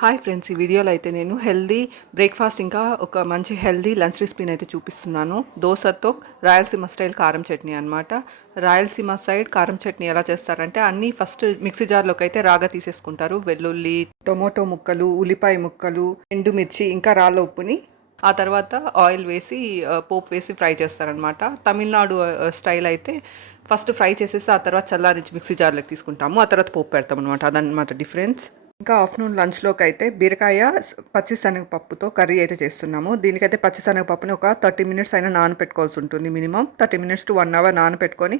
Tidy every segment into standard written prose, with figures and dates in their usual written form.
Hi friends, ఈ వీడియోలో అయితే నేను హెల్దీ బ్రేక్ఫాస్ట్ ఇంకా ఒక మంచి హెల్దీ లంచ్ రెసిపీని అయితే చూపిస్తున్నాను. దోసతో రాయలసీమ స్టైల్ కారం చట్నీ అనమాట. రాయలసీమ సైడ్ కారం చట్నీ ఎలా చేస్తారంటే అన్నీ ఫస్ట్ మిక్సీ జార్లోకి అయితే రాగా తీసేసుకుంటారు. వెల్లుల్లి, టొమాటో ముక్కలు, ఉల్లిపాయ ముక్కలు, ఎండుమిర్చి ఇంకా రాళ్ళ ఉప్పుని ఆ తర్వాత ఆయిల్ వేసి పోపు వేసి ఫ్రై చేస్తారనమాట. తమిళనాడు స్టైల్ అయితే ఫస్ట్ ఫ్రై చేసేసి ఆ తర్వాత చల్లారించి మిక్సీ జార్లోకి తీసుకుంటాము, ఆ తర్వాత పోపు పెడతాం అనమాట. అదనమాట డిఫరెన్స్. ఇంకా ఆఫ్టర్నూన్ లంచ్లోకి అయితే బీరకాయ పచ్చిశనగపప్పుతో కర్రీ అయితే చేస్తున్నాము. దీనికైతే పచ్చిశనగపప్పుని ఒక 30 మినిట్స్ అయినా నానపెట్టుకోవాల్సి ఉంటుంది. మినిమం 30 మినిట్స్ టు 1 అవర్ నానపెట్టుకొని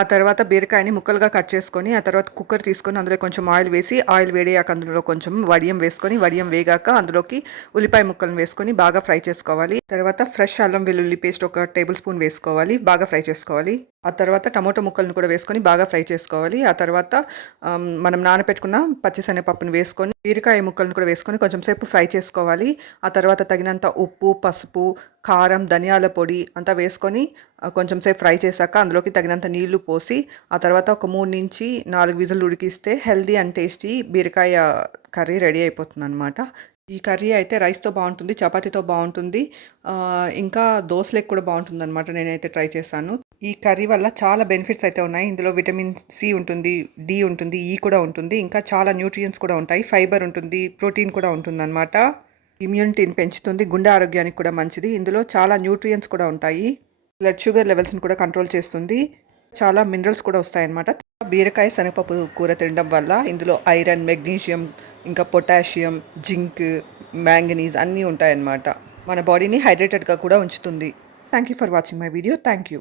ఆ తర్వాత బీరకాయని ముక్కలుగా కట్ చేసుకొని ఆ తర్వాత కుక్కర్ తీసుకొని అందులో కొంచెం ఆయిల్ వేసి, ఆయిల్ వేడయ్యాక అందులో కొంచెం వడియం వేసుకొని, వడియం వేగాక అందులోకి ఉల్లిపాయ ముక్కలను వేసుకొని బాగా ఫ్రై చేసుకోవాలి. తర్వాత ఫ్రెష్ అల్లం వెల్లుల్లి పేస్ట్ ఒక టేబుల్ స్పూన్ వేసుకోవాలి, బాగా ఫ్రై చేసుకోవాలి. ఆ తర్వాత టమాటో ముక్కలను కూడా వేసుకొని బాగా ఫ్రై చేసుకోవాలి. ఆ తర్వాత మనం నానపెట్టుకున్న పచ్చిశనగపప్పును వేసుకొని బీరకాయ ముక్కలను కూడా వేసుకొని కొంచెం సేపు ఫ్రై చేసుకోవాలి. ఆ తర్వాత తగినంత ఉప్పు, పసుపు, కారం, ధనియాల పొడి అంతా వేసుకొని కొంచెం సేపు ఫ్రై చేశాక అందులోకి తగినంత నీళ్లు పోసి ఆ తర్వాత ఒక 3 నుంచి 4 విజిల్ ఉడికిస్తే హెల్దీ అండ్ టేస్టీ బీరకాయ కర్రీ రెడీ అయిపోతుంది అనమాట. ఈ కర్రీ అయితే రైస్తో బాగుంటుంది, చపాతీతో బాగుంటుంది, ఇంకా దోశలకు కూడా బాగుంటుంది అనమాట. నేనైతే ట్రై చేశాను. ఈ కర్రీ వల్ల చాలా బెనిఫిట్స్ అయితే ఉన్నాయి. ఇందులో విటమిన్ సి ఉంటుంది, డి ఉంటుంది, ఈ కూడా ఉంటుంది, ఇంకా చాలా న్యూట్రియంట్స్ కూడా ఉంటాయి, ఫైబర్ ఉంటుంది, ప్రోటీన్ కూడా ఉంటుంది అనమాట. ఇమ్యూనిటీని పెంచుతుంది, గుండె ఆరోగ్యానికి కూడా మంచిది. ఇందులో చాలా న్యూట్రియంట్స్ కూడా ఉంటాయి. బ్లడ్ షుగర్ లెవెల్స్ని కూడా కంట్రోల్ చేస్తుంది, చాలా మినరల్స్ కూడా వస్తాయన్నమాట. బీరకాయ శనగపప్పు కూర తినడం వల్ల ఇందులో ఐరన్, మెగ్నీషియం, ఇంకా పొటాషియం, జింక్, మ్యాంగనీస్ అన్నీ ఉంటాయన్నమాట. మన బాడీని హైడ్రేటెడ్గా కూడా ఉంచుతుంది. Thank you for watching my video. Thank you.